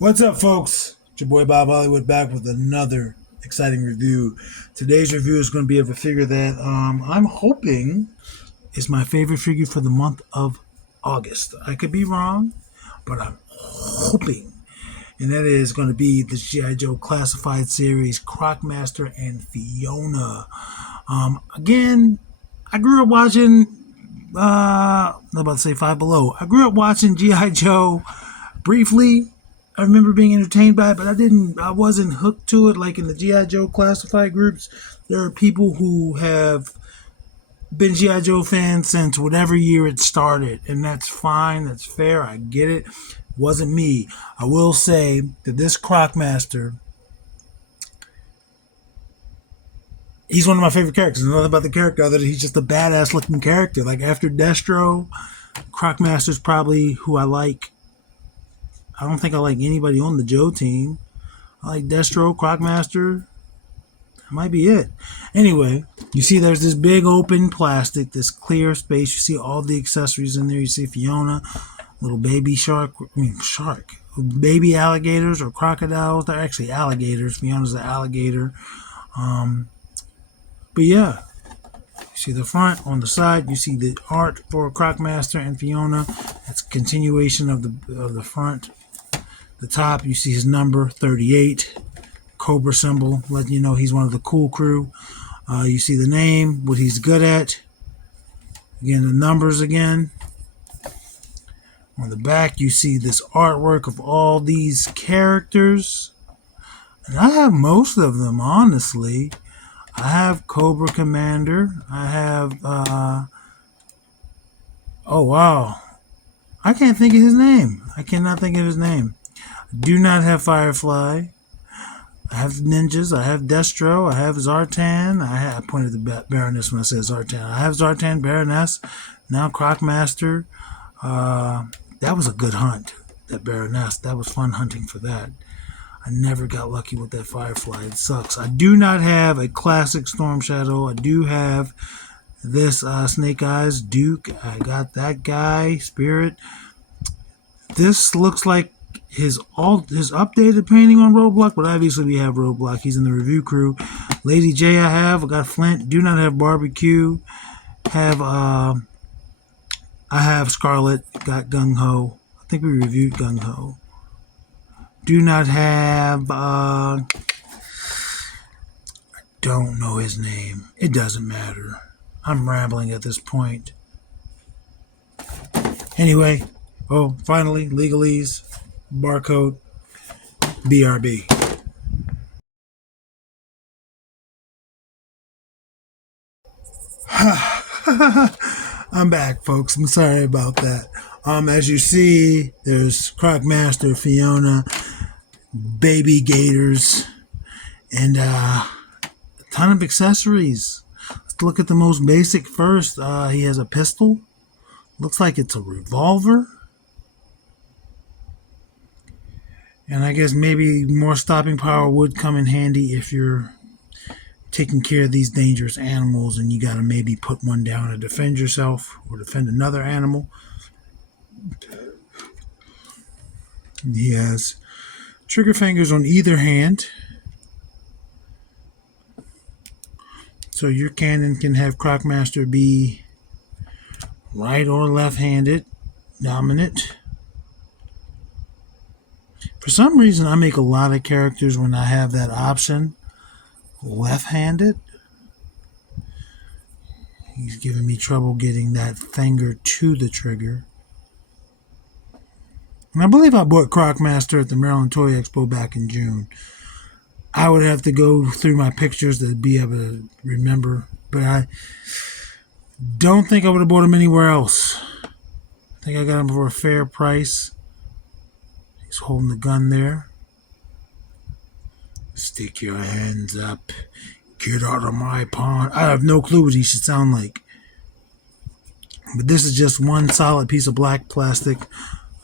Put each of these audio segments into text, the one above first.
What's up, folks? It's your boy Bob Hollywood back with another exciting review. Today's review is going to be of a figure that I'm hoping is my favorite figure for the month of August. I could be wrong, but I'm hoping. And that is going to be the G.I. Joe Classified Series Croc Master and Fiona. Again, I grew up watching, I'm about to say Five Below. I grew up watching G.I. Joe briefly. I remember being entertained by it, but I wasn't hooked to it like in the G.I. Joe classified groups. There are people who have been G.I. Joe fans since whatever year it started, and that's fine, that's fair, I get it. It wasn't me. I will say that this Croc Master, he's one of my favorite characters. Nothing about the character other than he's just a badass looking character. Like after Destro, Croc Master's probably who I like. I don't think I like anybody on the Joe team. I like Destro, Crocmaster. That might be it. Anyway, you see there's this big open plastic, this clear space. You see all the accessories in there. You see Fiona, little baby shark. Baby alligators or crocodiles. They're actually alligators. Fiona's an alligator. But yeah, you see the front. On the side, you see the art for Crocmaster and Fiona. That's a continuation of the front. The top, you see his number, 38. Cobra symbol, letting you know he's one of the cool crew. You see the name, what he's good at. Again, the numbers again. On the back, you see this artwork of all these characters. And I have most of them, honestly. I have Cobra Commander. I have, oh wow. I can't think of his name. I cannot think of his name. Do not have Firefly. I have ninjas. I have Destro. I have Zartan. I pointed to Baroness when I said Zartan. I have Zartan, Baroness. Now Crocmaster. That was a good hunt. That Baroness. That was fun hunting for that. I never got lucky with that Firefly. It sucks. I do not have a classic Storm Shadow. I do have this Snake Eyes Duke. I got that guy Spirit. This looks like his updated painting on Roadblock, but obviously we have Roadblock. He's in the review crew. Lady J I got Flint. Do not have Barbecue. I have Scarlet. Got Gung Ho. I think we reviewed Gung Ho. Do not have I don't know his name. It doesn't matter. I'm rambling at this point. Anyway, finally, legalese. Barcode, BRB. I'm back, folks. I'm sorry about that. As you see, there's Crocmaster, Fiona, baby gators, and a ton of accessories. Let's look at the most basic first. He has a pistol. Looks like it's a revolver. And I guess maybe more stopping power would come in handy if you're taking care of these dangerous animals and you gotta maybe put one down to defend yourself or defend another animal. And he has trigger fingers on either hand. So your cannon can have Crocmaster be right or left-handed, dominant. For some reason, I make a lot of characters when I have that option, left-handed. He's giving me trouble getting that finger to the trigger. And I believe I bought Crocmaster at the Maryland Toy Expo back in June. I would have to go through my pictures to be able to remember, but I don't think I would have bought him anywhere else. I think I got him for a fair price. He's holding the gun there. Stick your hands up. Get out of my pond. I have no clue what he should sound like. But this is just one solid piece of black plastic.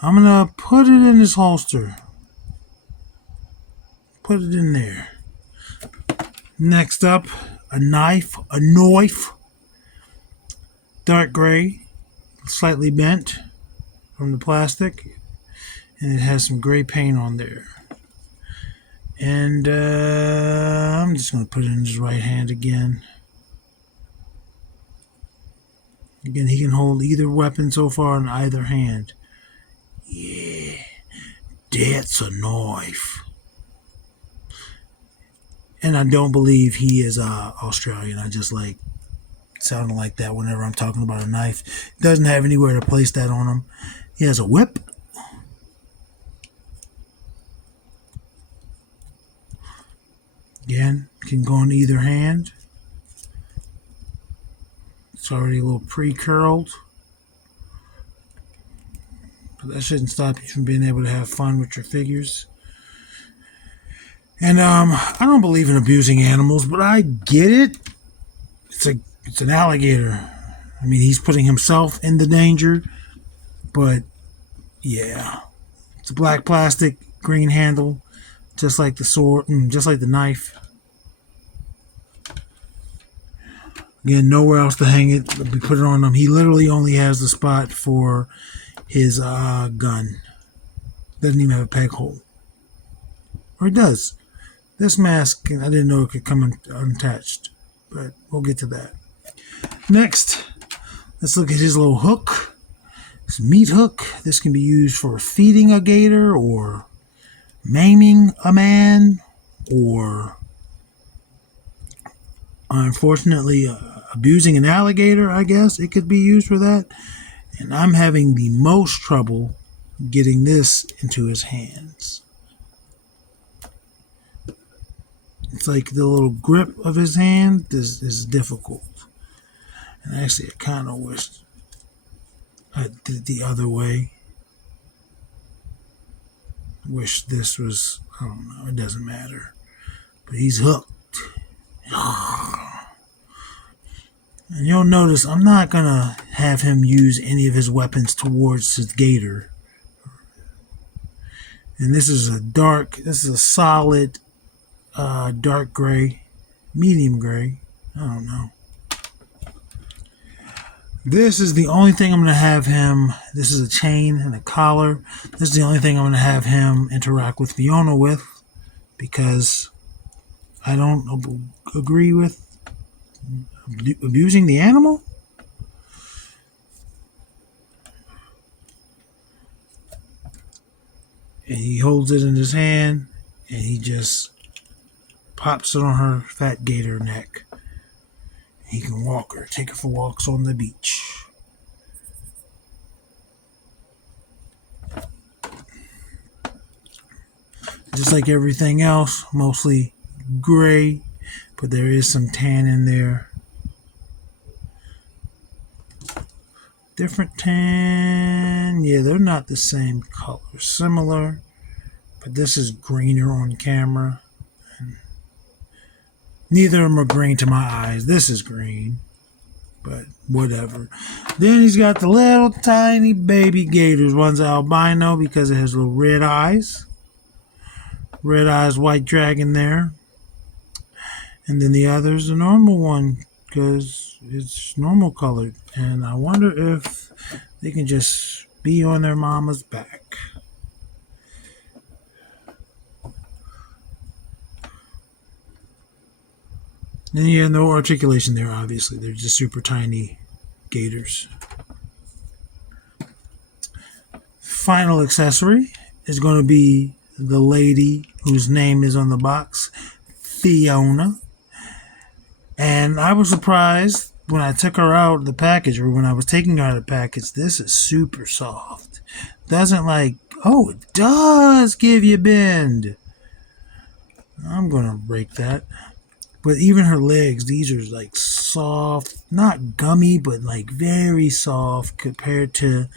I'm going to put it in this holster. Put it in there. Next up, a knife. Dark gray. Slightly bent from the plastic. and it has some gray paint on there. And I'm just going to put it in his right hand again. Again, he can hold either weapon so far in either hand. Yeah, that's a knife. And I don't believe he is Australian. I just like sounding like that whenever I'm talking about a knife. Doesn't have anywhere to place that on him. He has a whip. Again, can go on either hand. It's already a little pre-curled. But that shouldn't stop you from being able to have fun with your figures. And I don't believe in abusing animals, but I get it. It's an alligator. I mean, he's putting himself in the danger, but yeah, it's a black plastic, green handle, just like the sword, just like the knife. Again, nowhere else to hang it. We put it on him. He literally only has the spot for his gun. Doesn't even have a peg hole. Or it does. This mask, I didn't know it could come unattached, but we'll get to that. Next, let's look at his little hook. It's a meat hook. This can be used for feeding a gator or maiming a man or, unfortunately, abusing an alligator, I guess. It could be used for that. And I'm having the most trouble getting this into his hands. It's like the little grip of his hand is difficult. And actually, I kind of wish I did it the other way. Wish this was, I don't know, it doesn't matter. But he's hooked. And you'll notice I'm not going to have him use any of his weapons towards his gator. And this is a solid dark gray, medium gray. I don't know. This is the only thing I'm going to have him. This is a chain and a collar. This is the only thing I'm going to have him interact with Fiona with, because I don't agree with abusing the animal. And he holds it in his hand and he just pops it on her fat gator neck. He can walk her, take her for walks on the beach. Just like everything else, mostly gray, but there is some tan in there. Different tan. Yeah, they're not the same color. Similar, but this is greener on camera. Neither of them are green to my eyes. This is green, but whatever. Then he's got the little tiny baby gators. One's albino because it has little red eyes. Red eyes, white dragon there. And then the other's a normal one because it's normal colored. And I wonder if they can just be on their mama's back. And yeah, no articulation there, obviously. They're just super tiny gators. Final accessory is going to be the lady whose name is on the box, Fiona. And I was surprised when I took her out of the package, or when I was taking her out of the package. This is super soft. Doesn't like, oh, it does give you bend. I'm going to break that. But even her legs, these are like soft, not gummy, but like very soft compared to,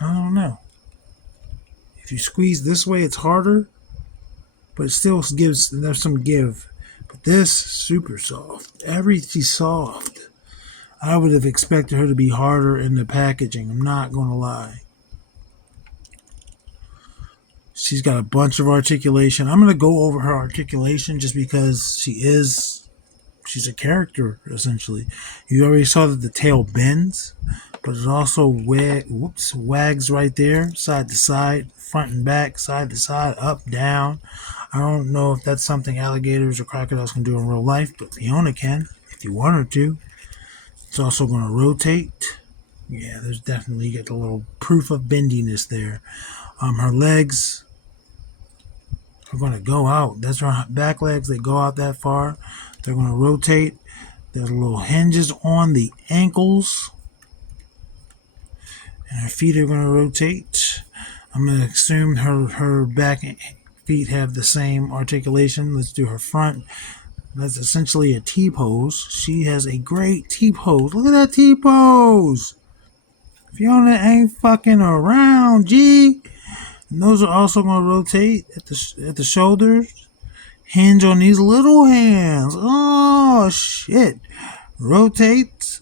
I don't know. If you squeeze this way, it's harder, but it still gives, there's some give. But this, super soft. Everything's soft. I would have expected her to be harder in the packaging. I'm not going to lie. She's got a bunch of articulation. I'm going to go over her articulation just because she is she's a character essentially. You already saw that the tail bends, but it also wags right there, side to side, front and back, side to side, up, down. I don't know if that's something alligators or crocodiles can do in real life, but Fiona can if you want her to. It's also going to rotate. Yeah, there's definitely, you get the little proof of bendiness there. Her legs are going to go out. That's her back legs. They go out that far. They're going to rotate. There's little hinges on the ankles. And her feet are going to rotate. I'm going to assume her back feet have the same articulation. Let's do her front. That's essentially a T-pose. She has a great T-pose. Look at that T-pose. Fiona ain't fucking around, G. And those are also going to rotate at the shoulders. Hinge on these little hands. Oh, shit. Rotates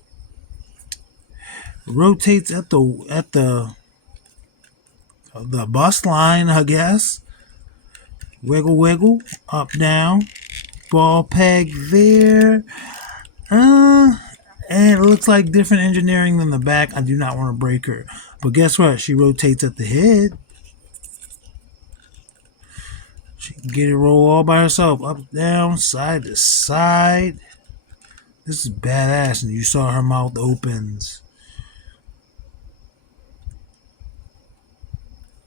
at the bust line, I guess. Wiggle, wiggle, up, down. Ball peg there. And it looks like different engineering than the back. I do not want to break her. But guess what? She rotates at the head. She can get it roll all by herself. Up, down, side to side. This is badass. And you saw her mouth opens.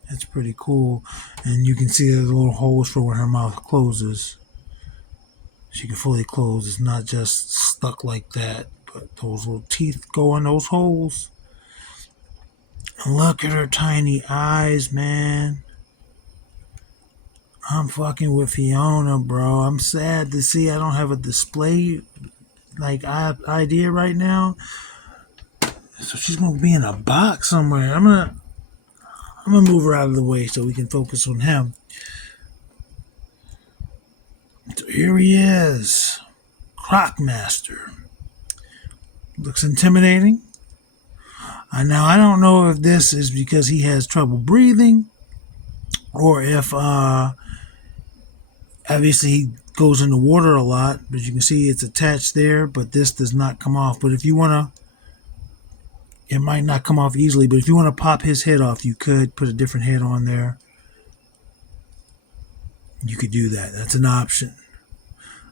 That's pretty cool. And you can see there's little holes for when her mouth closes. She can fully close. It's not just stuck like that. But those little teeth go in those holes. And look at her tiny eyes, man. I'm fucking with Fiona, bro. I'm sad to see I don't have a display idea right now. So she's gonna be in a box somewhere. I'm gonna move her out of the way so we can focus on him. So here he is, Croc Master. Looks intimidating. Now I don't know if this is because he has trouble breathing, or if obviously he goes in the water a lot. But you can see it's attached there, but this does not come off. But if you wanna, it might not come off easily, but if you want to pop his head off, you could put a different head on there. You could do that. That's an option.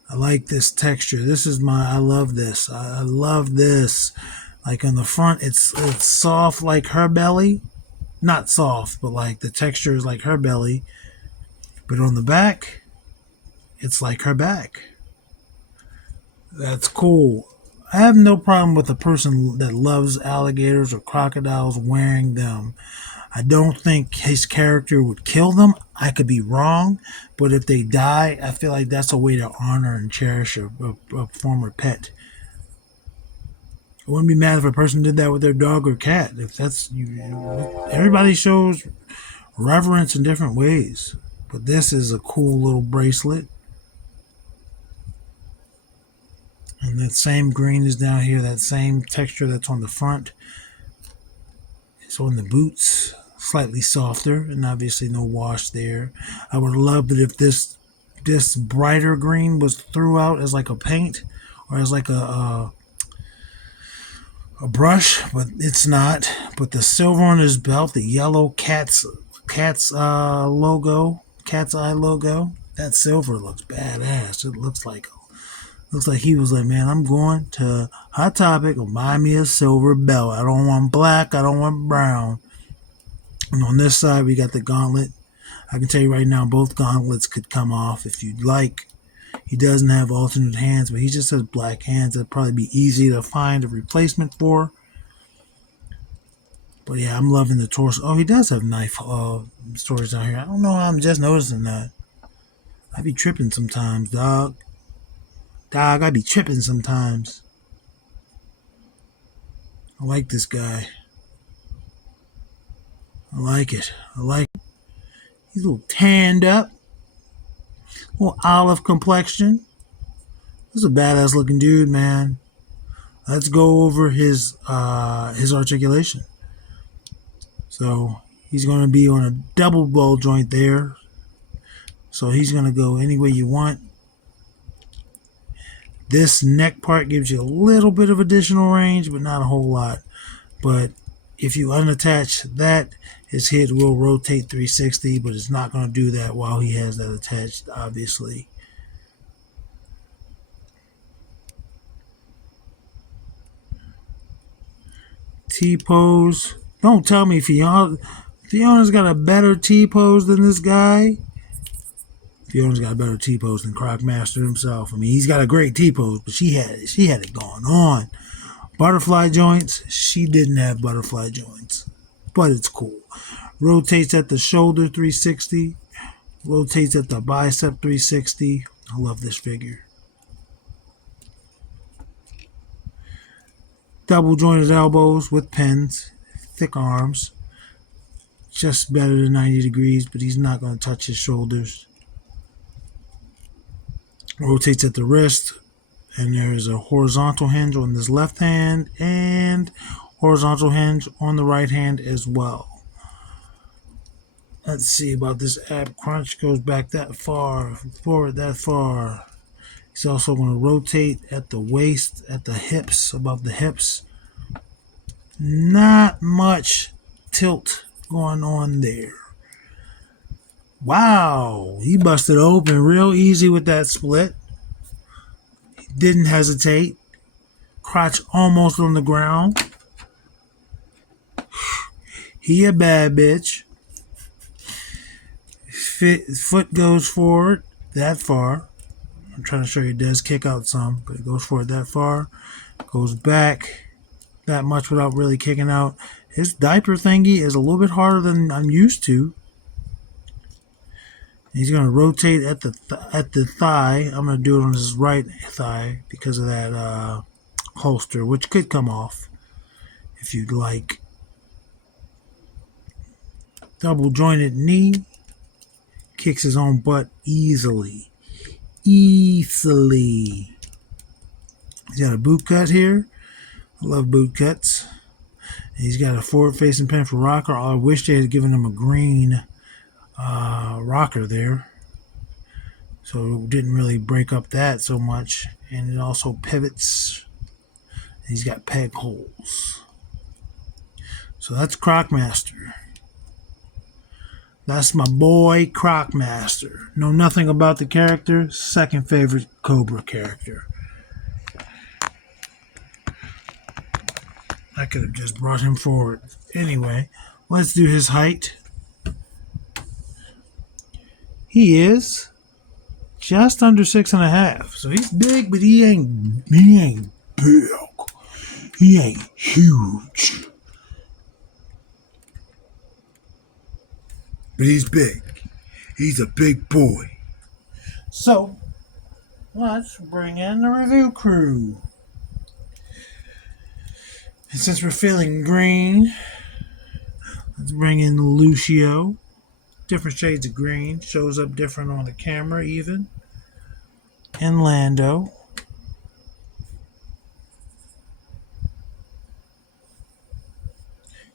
I like this texture. I love this. I love this. Like on the front, it's soft like her belly. Not soft, but like the texture is like her belly. But on the back, it's like her back. That's cool. I have no problem with a person that loves alligators or crocodiles wearing them. I don't think his character would kill them. I could be wrong, but if they die, I feel like that's a way to honor and cherish a former pet. I wouldn't be mad if a person did that with their dog or cat. If that's everybody shows reverence in different ways, but this is a cool little bracelet. And that same green is down here, that same texture that's on the front. It's on the boots, slightly softer, and obviously no wash there. I would love it if this brighter green was throughout as like a paint or as like a brush, but it's not. But the silver on his belt, the yellow cat's logo, cat's eye logo, that silver looks badass. It looks like he was like, man, I'm going to Hot Topic and buy me a silver belt. I don't want black. I don't want brown. And on this side, we got the gauntlet. I can tell you right now, both gauntlets could come off if you'd like. He doesn't have alternate hands, but he just has black hands. That'd probably be easy to find a replacement for. But yeah, I'm loving the torso. Oh, he does have knife stories down here. I don't know how I'm just noticing that. I be tripping sometimes, dog. I be tripping sometimes. I like this guy. I like it. He's a little tanned up. A little olive complexion. This is a badass looking dude, man. Let's go over his articulation. So he's going to be on a double ball joint there. So he's going to go any way you want. This neck part gives you a little bit of additional range, but not a whole lot. But if you unattach that, his head will rotate 360, but it's not going to do that while he has that attached, obviously. T-pose. Don't tell me Fiona's got a better T-pose than this guy. Fiona's got a better T-pose than Croc Master himself. I mean, he's got a great T-pose, but she had it going on. Butterfly joints, she didn't have butterfly joints, but it's cool. Rotates at the shoulder 360, rotates at the bicep 360. I love this figure. Double jointed elbows with pins, thick arms, just better than 90 degrees, but he's not going to touch his shoulders. Rotates at the wrist, and there's a horizontal hinge on this left hand and horizontal hinge on the right hand as well. Let's see about this ab crunch. Goes back that far, forward that far. He's also going to rotate at the waist, at the hips, above the hips. Not much tilt going on there. Wow, he busted open real easy with that split. He didn't hesitate. Crotch almost on the ground. He a bad bitch. Foot goes forward that far. I'm trying to show you it does kick out some, but it goes forward that far. Goes back that much without really kicking out. His diaper thingy is a little bit harder than I'm used to. He's going to rotate at the thigh. I'm going to do it on his right thigh because of that holster, which could come off if you'd like. Double jointed knee. Kicks his own butt easily. He's got a boot cut here. I love boot cuts. He's got a forward-facing pin for rocker. I wish they had given him a green rocker there, so it didn't really break up that so much. And it also pivots. He's got peg holes. So that's Croc Master. That's my boy Croc Master. Know nothing about the character. Second favorite Cobra character. I could have just brought him forward. Anyway, let's do his height. He is just under 6.5. So he's big, but he ain't big. He ain't huge. But he's big. He's a big boy. So, let's bring in the review crew. And since we're feeling green, let's bring in Lucio. Different shades of green. Shows up different on the camera even. And Lando.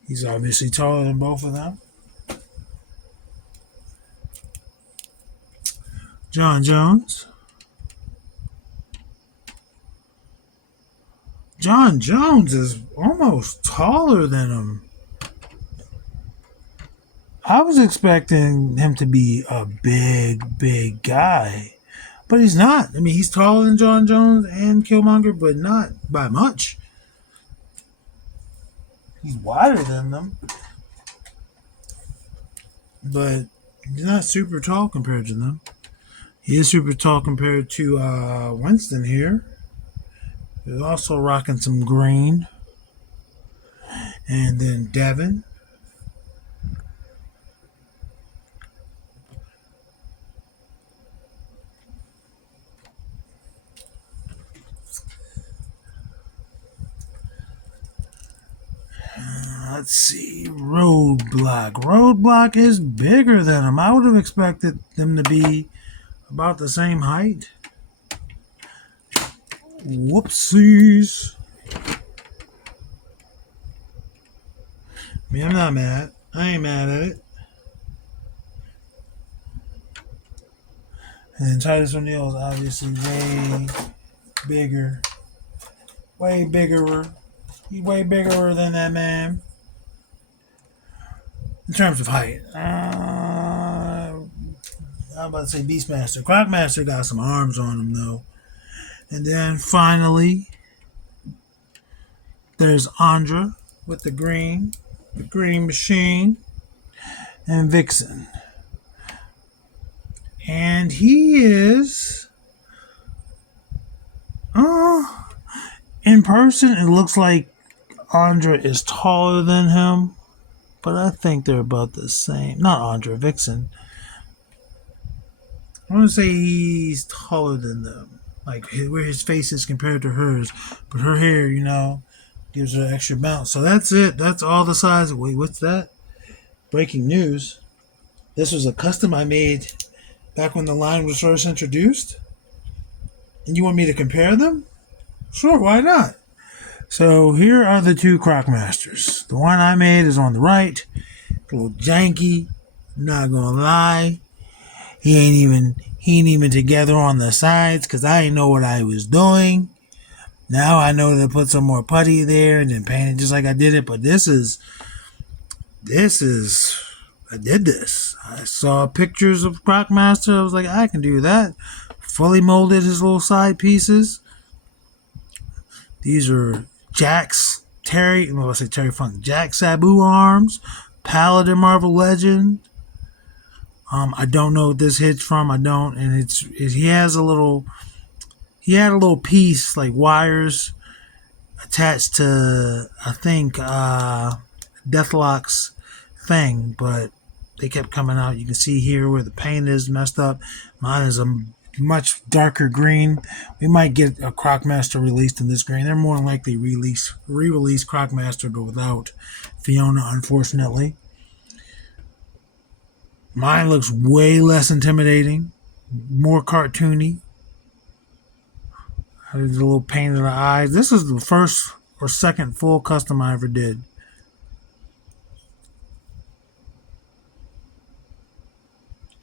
He's obviously taller than both of them. John Jones. John Jones is almost taller than him. I was expecting him to be a big guy. But he's not. I mean, he's taller than John Jones and Killmonger, but not by much. He's wider than them. But he's not super tall compared to them. He is super tall compared to Winston here. He's also rocking some green. And then Devin. Let's see. Roadblock. Roadblock is bigger than him. I would have expected them to be about the same height. Whoopsies. I mean, I'm not mad. I ain't mad at it. And Titus O'Neil is obviously way bigger, way bigger. He's way bigger than that man in terms of height. I'm about to say Beastmaster. Crocmaster got some arms on him though. And then finally, there's Andra with the green machine, and Vixen. And he is, in person, it looks like Andra is taller than him, but I think they're about the same. Not Andra, Vixen. I want to say he's taller than them, like where his face is compared to hers. But her hair, gives her extra bounce. So that's it. That's all the size. Wait, what's that? Breaking news. This was a custom I made back when the line was first introduced. And you want me to compare them? Sure, why not? So here are the two Crocmasters. The one I made is on the right. A little janky. Not gonna lie. He ain't even together on the sides because I didn't know what I was doing. Now I know to put some more putty there and then paint it just like I did it. But this is, I did this. I saw pictures of Crocmaster. I was like, I can do that. Fully molded his little side pieces. These are Jack Sabu arms, Paladin Marvel Legend. I don't know what this hit's from. I don't, and he had a little piece like wires attached to, I think, Deathlock's thing, but they kept coming out. You can see here where the paint is messed up. Mine is a much darker green. We might get a Crocmaster released in this green. They're more than likely re-release Crocmaster, but without Fiona, unfortunately. Mine looks way less intimidating, more cartoony. I did a little paint in the eyes. This is the first or second full custom I ever did.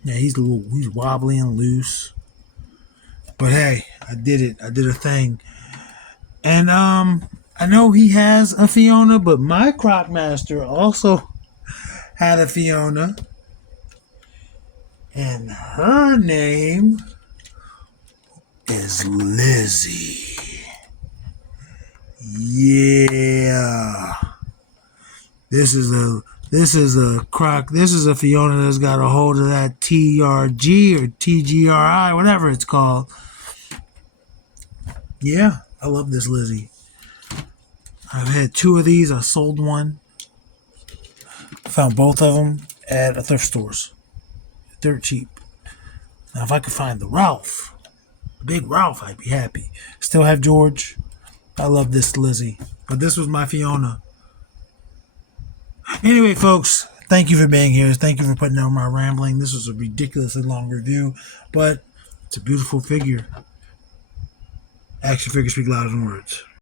Yeah, he's wobbly and loose. But hey, I did it. I did a thing. And I know he has a Fiona, but my Crocmaster also had a Fiona. And her name is Lizzie. Yeah. This is a Fiona that's got a hold of that TRG or TGRI, whatever it's called. Yeah, I love this Lizzie. I've had two of these. I sold one. Found both of them at thrift stores. Dirt cheap. Now, if I could find the big Ralph, I'd be happy. Still have George. I love this Lizzie. But this was my Fiona. Anyway, folks, thank you for being here. Thank you for putting down my rambling. This was a ridiculously long review, but it's a beautiful figure. Action figures speak louder than words.